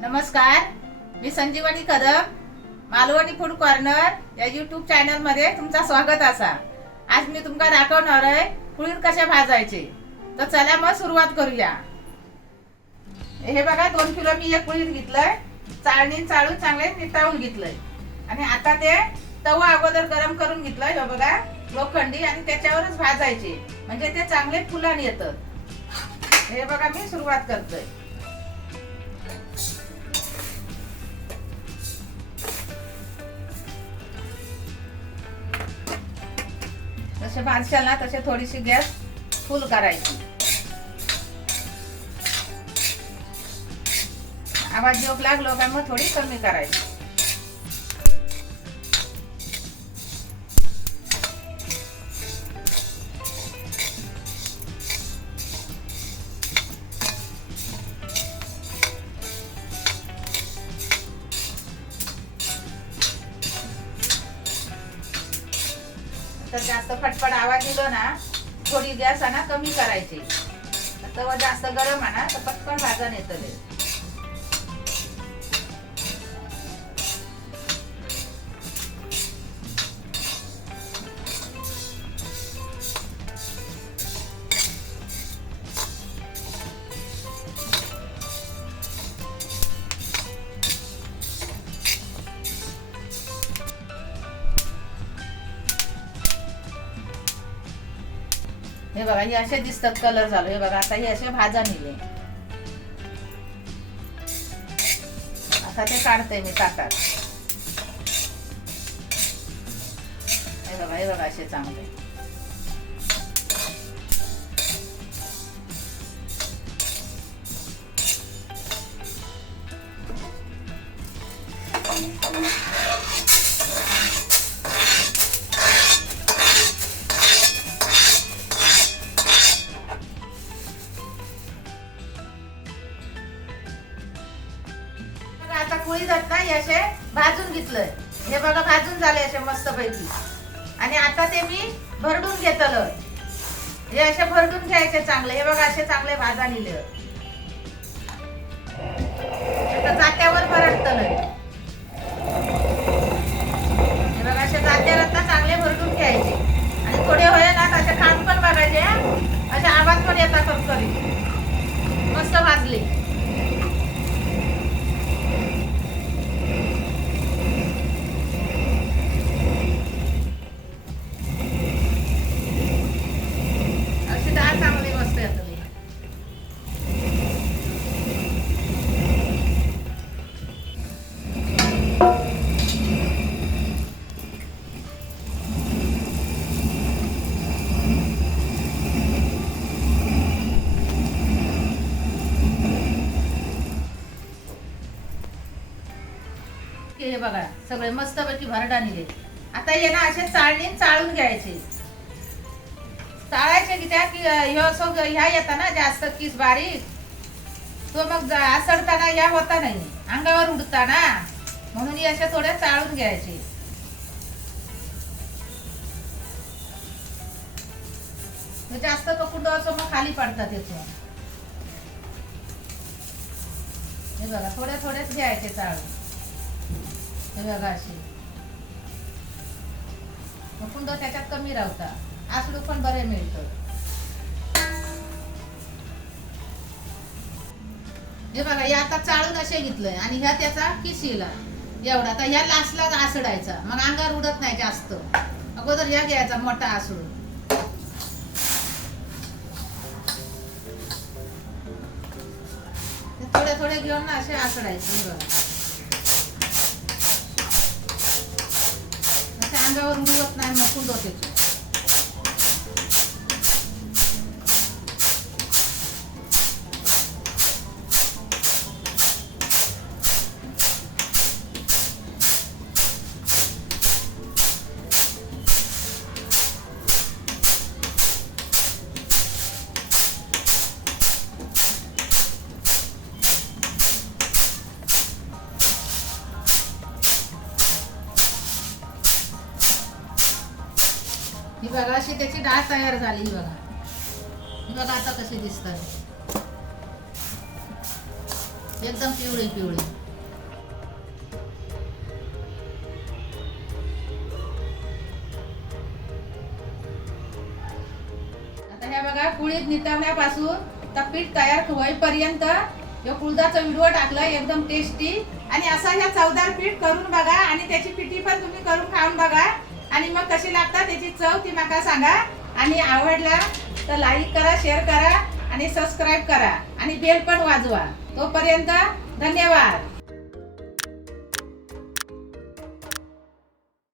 नमस्कार, मी संजीवनी Kadam, Malvani food corner या YouTube channel मध्ये तुमचं स्वागत असा। आज मी तुमका दाखवणार आहे कुळीत कशा भाजायचे। तर चला मग सुरुवात करूया। हे बघा 2 किलो मी एक कुळीत घेतलंय, चाळणी चाळून चांगले निताळून घेतलंय आणि आता ते तवा अगोदर गरम करून घेतलाय। हे बघा लोखंडी, आणि त्याच्यावरच भाजायचे म्हणजे ते चांगले फुलन येतात। हे बघा मी सुरुवात करतोय। जसे भाजशाल ना तसे थोडीशी गॅस फुल करायची। आवाज येऊ लागलो का मग थोडी कमी करायची। तर जास्त फटफट आवाज दिलो ना, थोडी गॅस ना कमी करायची। तवा जास्त गरम आहे ना तर पटकन भाजून येतले। हे बघा हे असे दिसतात, कलर झालो। हे बघा आता हे असे भाजा निघले। आता ते काढते मी ताटात। हे बघा असे चांगले। आता कुळी जात नाही असे भाजून घेतलंय। हे बघा भाजून झाले असे मस्त पैकी। आणि आता ते मी भरडून घेतलं। हे असे भरडून घ्यायचे चांगले। हे बघा असे चांगले भाजा निले। आता जात्यावर भरडतलं। हे बघा असे जात्यावर आता चांगले भरडून घ्यायचे। आणि थोडे होय ना असे खान पण बघायचे, असे आवाज पण येतात करी। मस्त भाजले। हे बघा सगळे मस्त पैकी भरडा निघे। आता ये ना असे चाळणी चाळून घ्यायचे। चाळायचे की त्या की ह्या येता ना जास्त किस बारीक, तो मग आसडताना ह्या होता नाही, अंगावर उडता ना, म्हणून हे असे थोडे चाळून घ्यायचे। जास्त पकुंड असं मग खाली पडतात याचं। हे बघा थोडे थोडेच घ्यायचे चाळून। हे बघा अशी कुंड त्याच्यात कमी राहता, आसडू पण बरे मिळतं। हे बघा हे आता चाळून असे घेतलंय आणि ह्या त्याचा किशीला एवढा। तर ह्या लास्टला आसडायचा, मग अंगावर उडत नाही जास्त। अगोदर ह्या घ्यायचा मोठा आसडून। थोडे थोडे घेऊन ना असे आसडायचे। बघा अंगावर उडवत नाही, मग कुंड त्याची। ही बघा अशी त्याची डाळ तयार झाली। ही बघा, ही बघा आता कशी दिसतात। एकदम पिवळी पिवळी. आता हे बघा कुळीत नितळण्यापासून तर पीठ तयार होईपर्यंत हे कुळदाचा व्हिडिओ टाकला, एकदम टेस्टी. आणि असं हे चवदार पीठ करून बघा आणि त्याची पिठी पण तुम्ही करून खाऊन बघा आणि मग कशी लागतात त्याची चव ती मला सांगा. आणि आवडला तर लाईक करा, शेअर करा आणि सबस्क्राईब करा आणि बेल पण वाजवा. तोपर्यंत धन्यवाद.